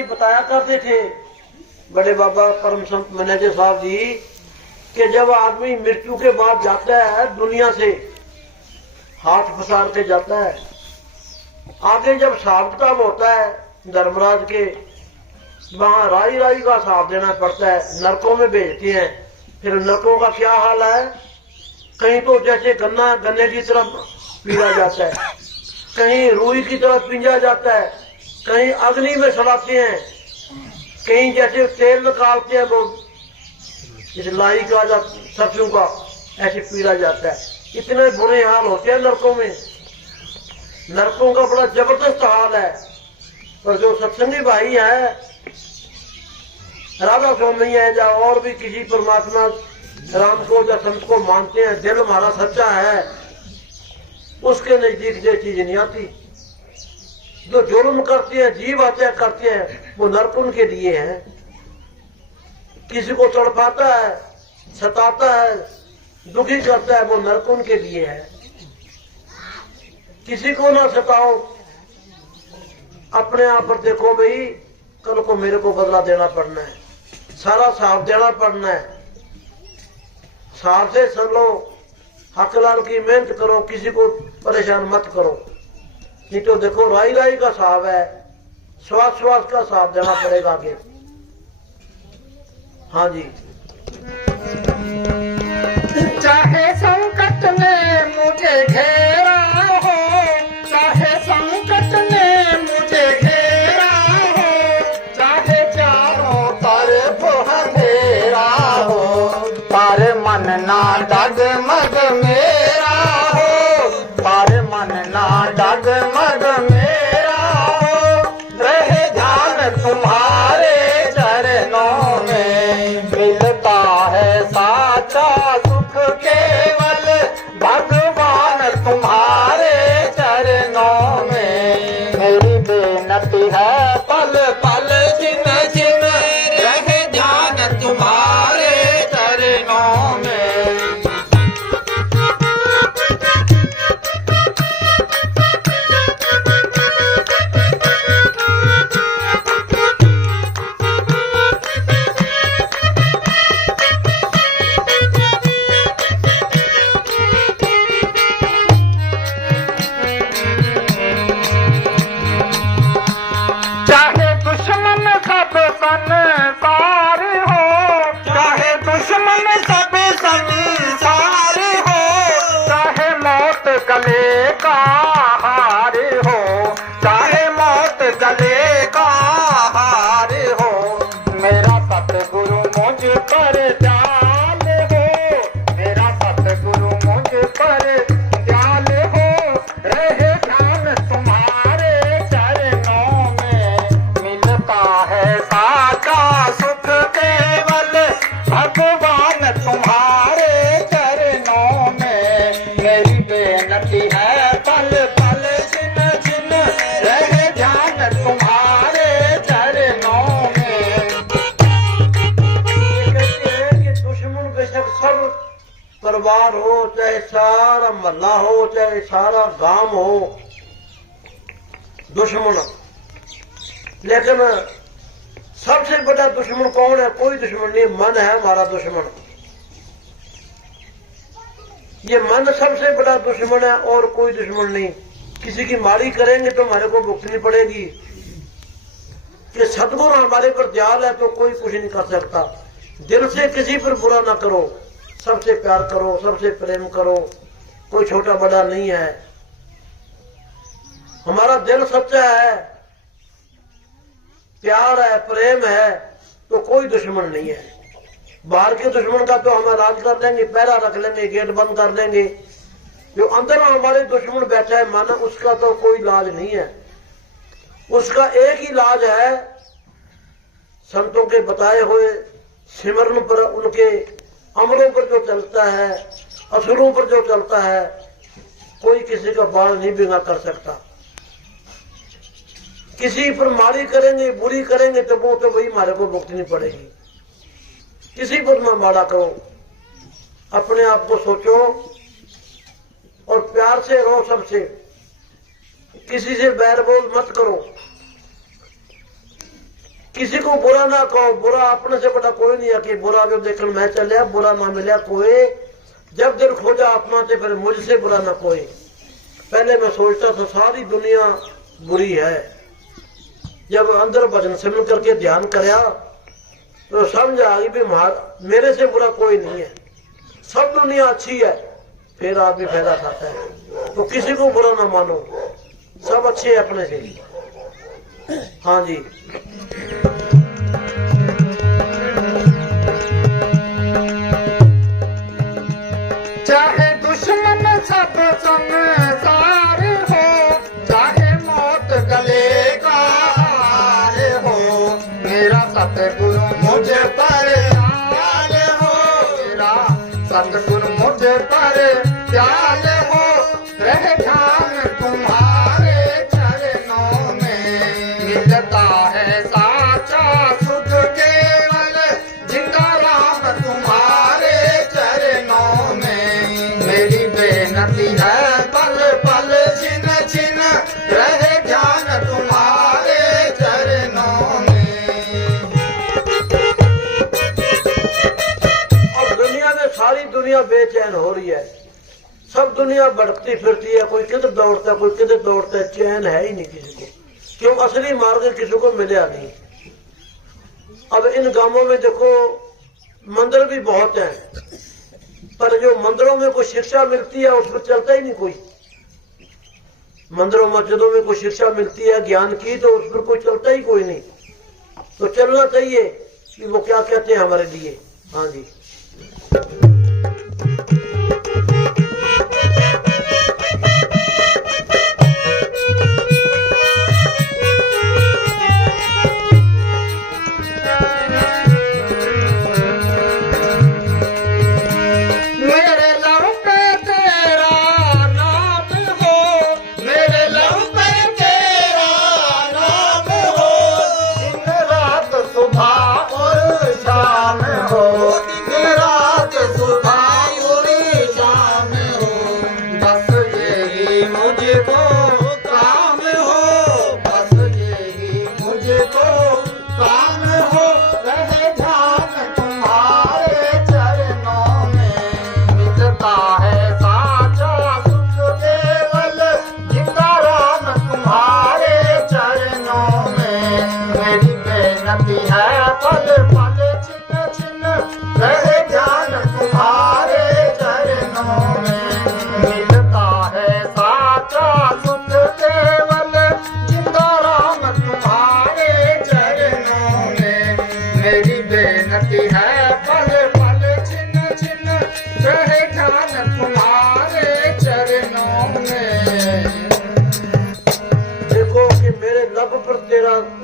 जी बताया करते थे, बड़े बाबा परम संत मैनेजर साहब जी, कि जब आदमी मृत्यु के बाद जाता है दुनिया से, हाथ पसार के जाता है, आगे जब हिसाब किताब होता है धर्मराज के, वहां राई राई का हिसाब देना पड़ता है, नरकों में भेजते हैं। फिर नरकों का क्या हाल है, कहीं तो जैसे गन्ने की तरफ पीला जाता है, कहीं रूई की तरफ पिंजा जाता है, कहीं अग्नि में सड़ाते हैं, कहीं जैसे तेल निकालते हैं वो इस लाई का या सरसों का ऐसे पीला जाता है। इतने बुरे हाल होते हैं नरकों में। नरकों का बड़ा जबरदस्त हाल है। पर जो सत्संगी भाई है, राधा स्वामी है या और भी किसी परमात्मा राम को या संत को मानते हैं, दिल हमारा सच्चा है, उसके नजदीक ये चीज नहीं आती। जो जुल्म करते हैं, जीव हत्या करते हैं, वो नरक उनके लिए है। किसी को तड़पाता है, सताता है, दुखी करता है, वो नरक उनके लिए है। किसी को ना सताओ, अपने आप पर देखो भाई, कल को मेरे को बदला देना पड़ना है, सारा साफ देना पड़ना है। साफ से सुन लो, हकलाल की मेहनत करो, किसी को परेशान मत करो, नहीं तो देखो राई राई का साफ है, श्वास श्वास का साफ देना पड़ेगा आगे। हाँ जी। चाहे संकट ने मुझे घेरा हो, चाहे संकट ने मुझे घेरा हो, चाहे चारों तरफ अंधेरा हो, पर मन ना डगमग मेरा हो, पर मन ना डगमग मेरा हो। रहे ध्यान तुम्हारे चरणों में, मिलता है साचा सुख केवल भगवान तुम्हारे चरणों में। मेरी बेनती है पल पल जिन जिन, रहे ध्यान तुम्हारे चरणों में। चाहे दुश्मन सब संसार हो, चाहे दुश्मन सब संसार हो, चाहे मौत गले का हार हो, चाहे मौत गले का हार हो। मेरा सतगुरु मुझ पर दयाल हो, मेरा सतगुरु मुझ पर दयाल हो। रहे ध्यान तुम्हारे चरणों में, मिलता है साचा सुख केवल भगवान तुम्हारे चरणों में। मेरी बेनती है पल पल जिन जिन, रहे ध्यान तुम्हारे चरणों में। ये कहते हैं कि दुश्मन बेशक सब परिवार हो, चाहे सारा मोहल्ला हो, चाहे सारा गांव हो, दुश्मन, लेकिन सबसे बड़ा दुश्मन कौन है? कोई दुश्मन नहीं, मन है हमारा दुश्मन। ये मन सबसे बड़ा दुश्मन है और कोई दुश्मन नहीं। किसी की माड़ी करेंगे तो हमारे को भुगतनी पड़ेगी। कि सतगुरु हमारे पर दयाल है तो कोई कुछ नहीं कर सकता। दिल से किसी पर बुरा ना करो, सबसे प्यार करो, सबसे प्रेम करो, कोई छोटा बड़ा नहीं है। हमारा दिल सच्चा है, प्यार है, प्रेम है, तो कोई दुश्मन नहीं है। बाहर के दुश्मन का तो हम इलाज कर लेंगे, पहरा रख लेंगे, गेट बंद कर लेंगे। जो अंदर हमारे दुश्मन बैठा है मन, उसका तो कोई इलाज नहीं है। उसका एक ही इलाज है, संतों के बताए हुए सिमरन पर, उनके अमरों पर जो चलता है, असुरों पर जो चलता है, कोई किसी का बाल नहीं बिंगा कर सकता। किसी पर माड़ी करेंगे, बुरी करेंगे तो वो तो वही हमारे को भुगतनी पड़ेगी। किसी पर ना माड़ा करो, अपने आप को सोचो और प्यार से रहो सबसे। किसी से बैर बोल मत करो। किसी को बुरा ना कहो, बुरा अपने से बड़ा कोई नहीं है कि बुरा जो देखने मैं चलिया बुरा ना मिले कोई। जब दिल खोजा अपना से फिर मुझसे बुरा ना कोई। पहले मैं सोचता था सारी दुनिया बुरी है, जब अंदर भजन सिमरन करके ध्यान करया तो समझ आ गई भी मेरे से बुरा कोई नहीं है, सब दुनिया अच्छी है। फिर आदमी फायदा खाता है। तो किसी को बुरा ना मानो, सब अच्छे है अपने से। हाँ जी। चाहे दुश्मन सब संसार हो, चाहे मौत गले का हार हो, मेरा सतगुरु मुझे पर प्यार हो, मेरा सतगुरु मुझे पर प्यार हो। रह ध्यान तुम्हारे चरणों में, मिलता है साचा सुख केवल जिंदा राम तुम्हारे चरणों में। मेरी बेनती है पल पल छिन छिन, रहे ध्यान तुम्हारे चरणों में। अब दुनिया में सारी दुनिया बेचैन हो रही है, सब दुनिया भटकती फिरती है, कोई किधर दौड़ता है कोई किधर दौड़ता है, चैन है ही नहीं किसी को। क्यों? असली मार्ग किसी को मिला नहीं। अब इन गांवों में देखो मंदिर भी बहुत हैं, पर जो मंदिरों में कोई शिक्षा मिलती है उस पर चलता ही नहीं कोई। मंदिरों मस्जिदों में कोई शिक्षा मिलती है ज्ञान की, तो उस पर कोई चलता ही कोई नहीं। तो चलना चाहिए कि वो क्या कहते हैं हमारे लिए। हाँ जी।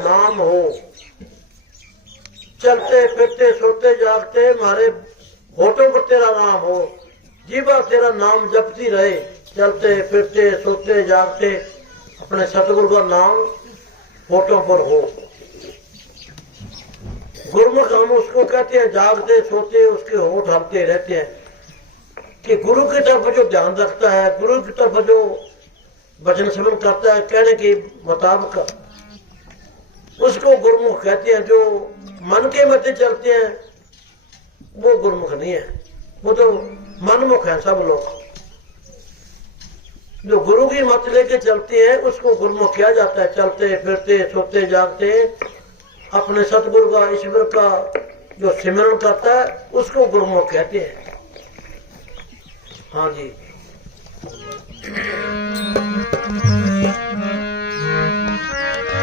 नाम हो, चलते फिरते सोते जागते हमारे होठों पर तेरा नाम हो, जीवा तेरा नाम जपती रहे। चलते फिरते सोते जागते अपने सतगुरु का नाम होठों पर हो। गुरुमुख हम उसको कहते हैं, जागते सोते उसके होठ हलते रहते हैं। कि गुरु की तरफ जो ध्यान रखता है, गुरु की तरफ जो भजन सिमरन करता है कहने के मुताबिक, उसको गुरुमुख कहते हैं। जो मन के मत चलते हैं वो गुरुमुख नहीं है, वो तो मनमुख है सब लोग। जो गुरु की मत लेके चलते हैं उसको गुरुमुख किया जाता है। चलते फिरते सोते जागते अपने सतगुरु का ईश्वर का जो सिमरन करता है उसको गुरुमुख कहते हैं। हाँ जी।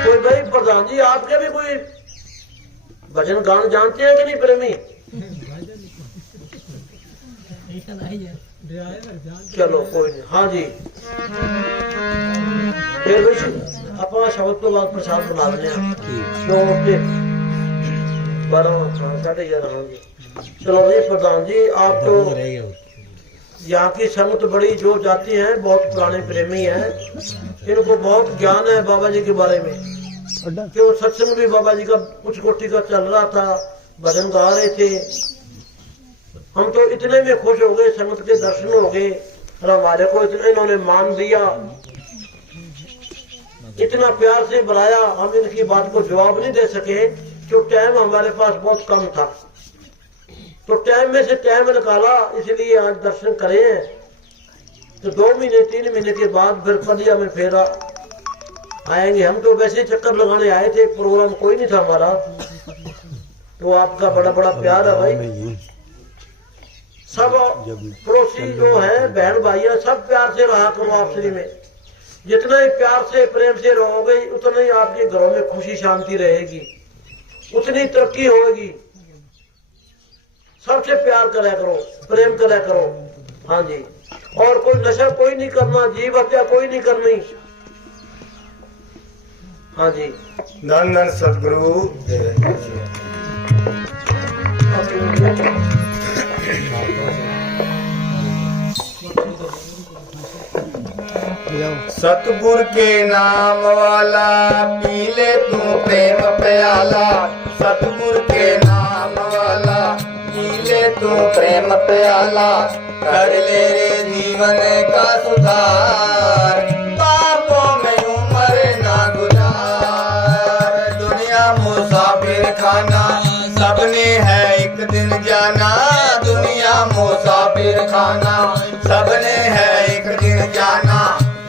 कोई भाई प्रधान जी आपके भी कोई भजन गान जानते हैं कि नहीं प्रेमी? चलो कोई नहीं। हाँ जी। फिर अपना शब्द तो बाद प्रसाद बना लें 12:30। हाँ जी। चलो भाई प्रधान जी आप तो यहाँ की संगत बड़ी जो जाती हैं, बहुत पुराने प्रेमी हैं, इनको बहुत ज्ञान है बाबा जी के बारे में। क्यों सत्संग भी बाबा जी का कुछ कोटि का चल रहा था, भजन गा रहे थे। हम तो इतने में खुश हो गए, संगत के दर्शन हो गए और हमारे को इतना इन्होंने मान दिया, इतना प्यार से बुलाया, हम इनकी बात को जवाब नहीं दे सके। जो टाइम हमारे पास बहुत कम था, तो टाइम में से टाइम निकाला, इसलिए आज दर्शन करे हैं। तो 2 महीने 3 महीने के बाद फिर पलिया में फेरा आएंगे। हम तो वैसे चक्कर लगाने आए थे, प्रोग्राम कोई नहीं था हमारा। तो आपका बड़ा बड़ा प्यार है भाई। सब पड़ोसी जो है, बहन भाइयां, सब प्यार से रहा करो आपसी में। जितना ही प्यार से प्रेम से रहोगे, उतना ही आपके घरों में खुशी शांति रहेगी, उतनी तरक्की होगी। सबसे प्यार करा करो, प्रेम करा करो। हाँ जी, और कोई नशा कोई नहीं करना, जीव हत्या कोई नहीं करनी। हाँ जी, धन धन सदगुरु। सतगुर के नाम वाला पी ले तू प्रेम प्याला। सतगुर के नाम वाला पी ले तू प्रेम प्याला। कर ले रे जीवन का सुधार, पापों में उम्र ना गुजार। दुनिया मुसाफिर खाना, सबने है एक दिन जाना। दुनिया मुसाफिर खाना, सबने है एक दिन जाना।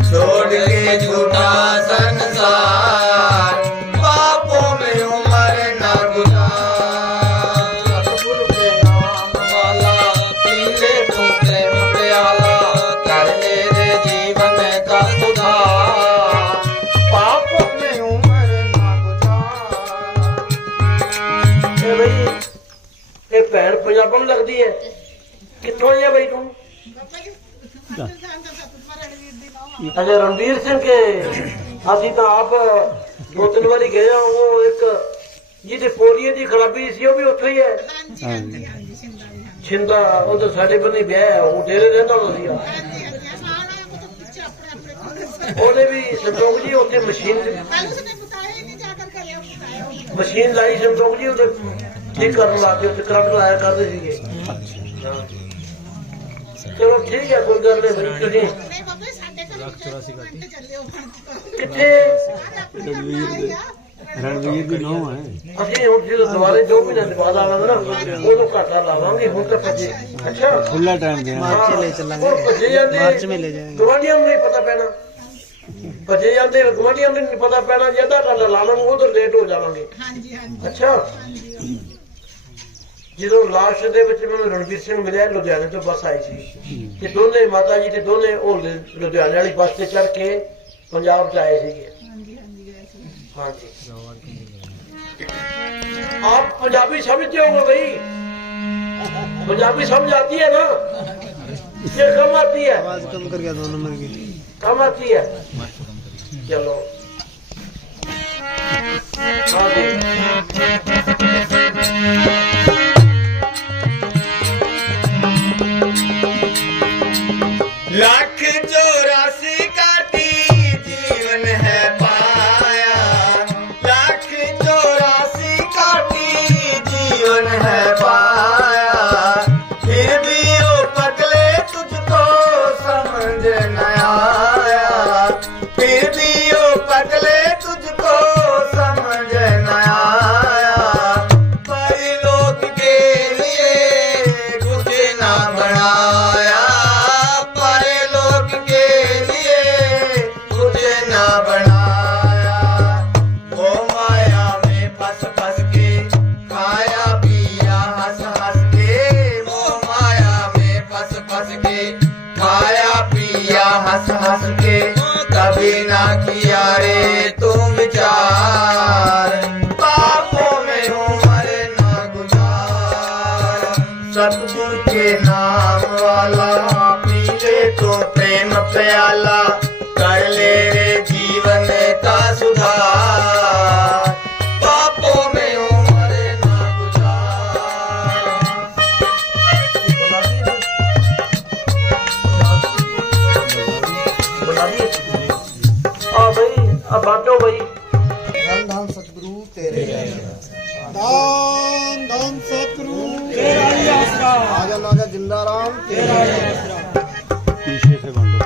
छोड़ के झूठा संसार, पापों में उम्र ना गुजार। सतगुरु के नाम वाला पी ले तू प्रेम प्याला। कर ले रे जीवन का सुधार, पापों में उम्र ना गुजार। भाई ये भैन पंजाबन लगती है, कितों है भाई तू? अच्छा, रणवीर सिंह के असी तो आप 2-3 बारी गए। वो एक जिहदी पोलियो की खराबी सी, वो भी उत्थे ही है छिंदा। वो तो साडे बन्नी ब्याह है, वो डेरे रहंदा हुंदा सी। ਉਹਦੇ ਵੀ ਸੰਤੋਖ ਜੀ ਉੱਥੇ ਮਸ਼ੀਨ ਲਾਈ ਸੰਤੋਖ ਜੀ, ਉਹਦੇ ਠੀਕ ਕਰਨ ਲਾ ਕੇ ਉੱਥੇ ਕਰੰਟ ਲਾਇਆ ਕਰਦੇ ਸੀਗੇ। ਚਲੋ ਠੀਕ ਹੈ, ਕੋਈ ਗੱਲ ਨਹੀਂ। ਤੁਸੀਂ ਕਿੱਥੇ रणवीर भी नो है। ਅਸੀਂ ਹੁਣ ਜਦੋਂ ਦੁਬਾਰੇ ਜੋ ਵੀ ਬਾਅਦ ਆਵਾਂਗੇ ਨਾ, ਉਦੋਂ ਘਾਟਾ ਲਾਵਾਂਗੇ। ਹੁਣ ਤਾਂ ਭੱਜੇ। ਅੱਛਾ, खुला टाइम दे मार्च ले चलेंगे, मार्च में ले जाएंगे। गवांढियों ਨੂੰ ਨਹੀਂ ਪਤਾ ਪੈਣਾ, ਭੱਜੇ ਜਾਂਦੇ ਗਵਾਂਢੀਆਂ ਨੂੰ ਨਹੀਂ ਪਤਾ ਪੈਣਾ। ਜੇ ਅੱਧਾ ਘੰਟਾ ਲਾਵਾਂਗੇ ਉਧਰ ਲੇਟ ਹੋ ਜਾਵਾਂਗੇ। ਅੱਛਾ, ਜਦੋਂ ਲਾਸਟ ਦੇ ਵਿੱਚ ਮੈਨੂੰ ਰਣਵੀਰ ਸਿੰਘ ਮਿਲਿਆ, ਲੁਧਿਆਣੇ ਤੋਂ ਬੱਸ ਆਈ ਸੀ, ਤੇ ਦੋਨੇ ਮਾਤਾ ਜੀ ਤੇ ਦੋਨੇ ਉਹ ਲੁਧਿਆਣੇ ਵਾਲੀ ਬੱਸ ਤੇ ਚੜ ਕੇ ਪੰਜਾਬ ਚ ਆਏ ਸੀਗੇ। हाँ जी, आप पंजाबी समझते हो भाई? पंजाबी समझ आती है ना? फिर कम आती है, आवाज कम कर गया 2 नंबर की, कम आती है। चलो हाँ जी, लाख 84 काटी जीवन है पाया। लाख 84 काटी जीवन है पाया। फिर भी ओ पगले तुझको समझ न आया। फिर भी ओ पगले तुझको समझ न आया। परलोक के लिए कुछ ना बनाया। परलोक के लिए कुछ ना बनाया। वो माया में फंस फंस के खाया पिया हंस हंस के। वो माया में फंस फंस के खाया पिया हंस हंस के। कभी ना किया रे तू विचार, पापों में उम्र ना गुजार। सतगुर के नाम वाला पी ले तो प्रेम प्याला। कर ले रे जीवन का सुधार, पापों में उम्र ना गुजार। भाई अब बांटो भाई। धन धन सतगुरु तेरे दान धन सतगुरु तेरा ही आसरा। आजा नाजा जिंदा राम तेरा ही आसरा। पीछे से बांधो।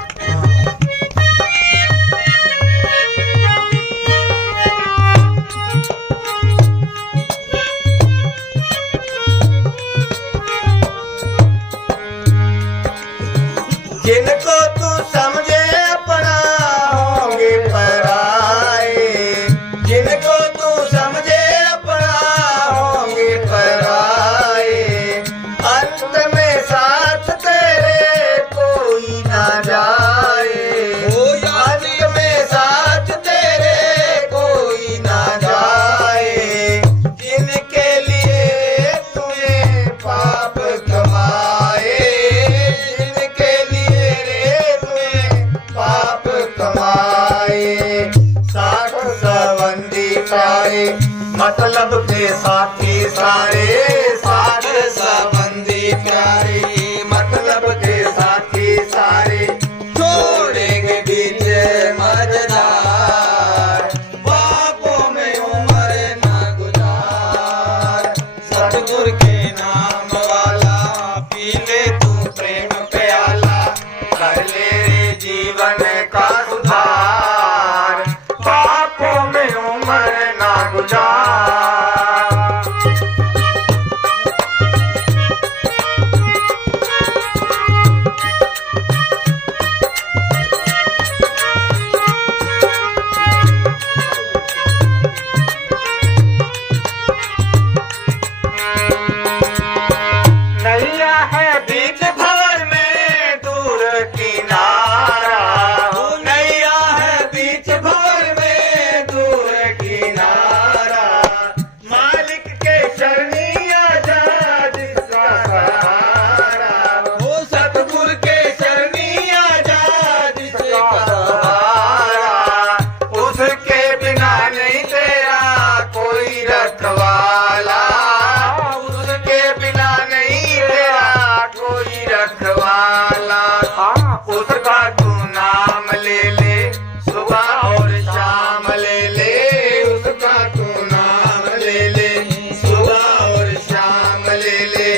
संबंधी प्यारे, मतलब के साथी सारे, साथ संबंधी प्यारे, मतलब के साथी सारे, छोड़ेंगे बीच मझधार, बापों में उम्र न गुजार। सतगुर के नाम वाला पी ले तू प्रेम प्याला, कर ले रे जीवन का सुधार, बापों में उम्र ना गुजार। नैया है बीच भंवर में दूर किनारा, नैया है बीच भंवर में दूर किनारा, मालिक के शरणिया जा जिसका सहारा, वो सतगुर के शरणिया जा जिसका सहारा, उसके बिना नहीं तेरा कोई रखवाला, उसके बिना नहीं तेरा कोई रखवाला। उसका तू नाम ले ले, सुबह और शाम ले ले, उसका तू नाम ले ले, सुबह और शाम ले ले,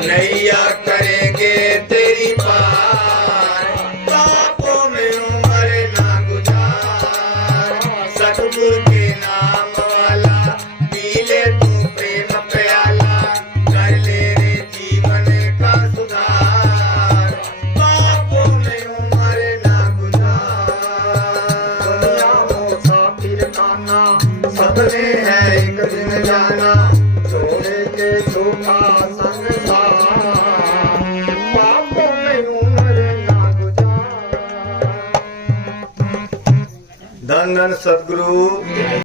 नैया करेंगे तेरी पार, बापों में उम्र ना गुजार। सतगुर के नाम वाला पी ले तू प्रेम प्याला, कर ले रे जीवन का सुधार, बापों में उम्र ना गुजार। दुनिया हो साफिर खाना, सबने है एक दिन जाना, छोड़े के धोखा संसार, बापों में उम्र ना गुजार। धन धन सतगुरु।